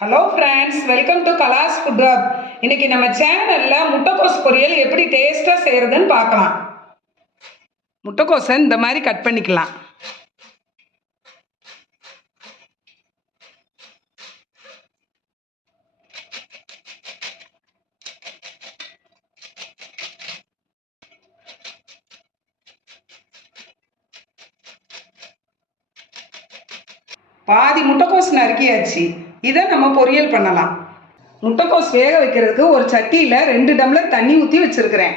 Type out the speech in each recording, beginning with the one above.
Hello friends welcome to Kala's food hub இன்னைக்கு நம்ம சேனலில் முட்டைக்கோஸ் பொரியல் எப்படி டேஸ்ட்டாக செய்கிறதுன்னு பார்க்கலாம். முட்டைக்கோஸை இந்த மாதிரி கட் பண்ணிக்கலாம். பாதி முட்டைக்கோஸ் நறுக்கியாச்சு. இதை நம்ம பொரியல் பண்ணலாம். முட்டைக்கோஸ் வேக வைக்கிறதுக்கு ஒரு சட்டியில் ரெண்டு டம்ளர் தண்ணி ஊற்றி வச்சுருக்கிறேன்.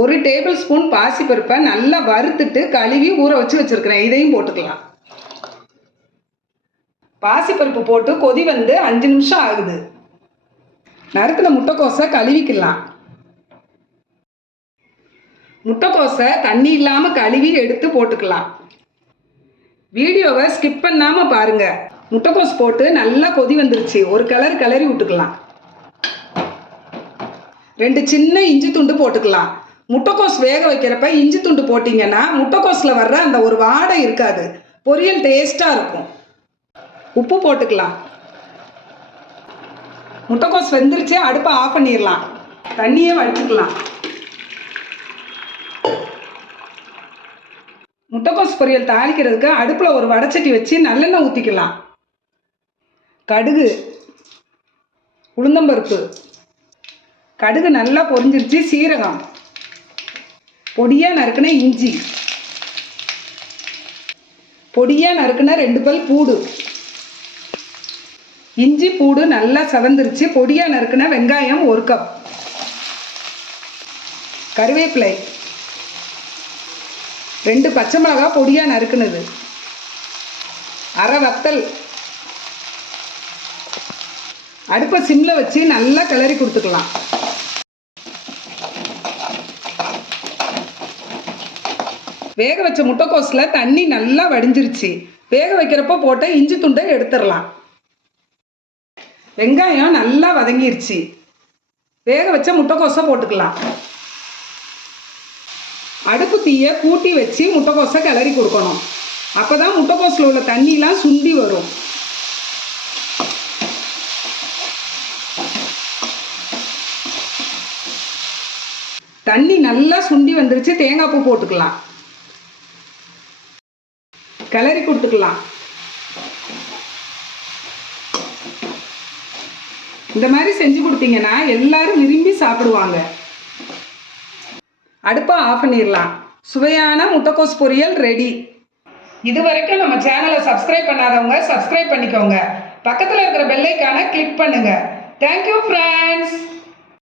ஒரு டேபிள் ஸ்பூன் பாசிப்பருப்பை நல்லா வறுத்துட்டு கழுவி ஊற வச்சு வச்சுருக்கிறேன். இதையும் போட்டுக்கலாம். பாசிப்பருப்பு போட்டு கொதி வந்து அஞ்சு நிமிஷம் ஆகுது. நறுக்கின முட்டைக்கோஸை கழுவிக்கலாம். முட்டைக்கோஸை தண்ணி இல்லாமல் கழுவி எடுத்து போட்டுக்கலாம். வீடியோவை ஸ்கிப் பண்ணாமல் பாருங்கள் முட்டைக்கோஸ் போட்டு நல்லா கொதி வந்துருச்சு. ஒரு கலர் கிளறி விட்டுக்கலாம். ரெண்டு சின்ன இஞ்சி துண்டு போட்டுக்கலாம். முட்டைக்கோஸ் வேக வைக்கிறப்ப இஞ்சி துண்டு போட்டிங்கன்னா முட்டைக்கோஸில் வர்ற அந்த ஒரு வாடை இருக்காது. பொரியல் டேஸ்ட்டாக இருக்கும். உப்பு போட்டுக்கலாம். முட்டைக்கோஸ் வெந்துருச்சு. அடுப்பை ஆஃப் பண்ணிடலாம். தண்ணியே வடிச்சுக்கலாம். முட்டைக்கோஸ் பொரியல் தாளிக்கிறதுக்கு அடுப்பில் ஒரு வடச்சட்டி வச்சு நல்லெண்ணெய் ஊற்றிக்கலாம் கடுகு உளுந்தம்பருப்பு. கடுகு நல்லா பொரிஞ்சிருச்சு சீரகம். பொடியாக நறுக்குன இஞ்சி. பொடியாக நறுக்குன ரெண்டு பல் பூடு. இஞ்சி பூடு நல்லா சதந்துருச்சு பொடியாக நறுக்குன வெங்காயம் ஒரு கப். கருவேப்பிலை. ரெண்டு பச்சை மிளகா பொடியாக நறுக்குனது. அரை வத்தல். அடுப்பை சிம்மில் வச்சு நல்லா கிளறி கொடுத்துக்கலாம். வேக வச்ச முட்டைக்கோஸில் தண்ணி நல்லா வடிஞ்சிருச்சு. வேக வைக்கிறப்போ போட்ட இஞ்சி துண்டை எடுத்துடலாம். வெங்காயம் நல்லா வதங்கிருச்சு. வேக வச்ச முட்டைக்கோஸை போட்டுக்கலாம். அடுப்பு தீயை கூட்டி வச்சு முட்டைக்கோஸை கிளறி கொடுக்கணும். அப்போ தான் முட்டைக்கோஸில் உள்ள தண்ணிலாம் சுண்டி வரும். தண்ணி நல்லா சுண்டி வந்துருச்சு தேங்காய் பூ போட்டுக்கலாம். கிளறி கொடுத்துக்கலாம். இந்த மாதிரி செஞ்சு கொடுத்தீங்கன்னா எல்லாரும் விரும்பி சாப்பிடுவாங்க. அடுப்பை ஆஃப் பண்ணிடலாம். சுவையான முட்டைக்கோஸ் பொரியல் ரெடி இது வரைக்கும் நம்ம சேனலை சப்ஸ்கிரைப் பண்ணாதவங்க சப்ஸ்கிரைப் பண்ணிக்கோங்க. பக்கத்தில் இருக்கிற பெல்லைக்கான கிளிக் பண்ணுங்க. Thank you friends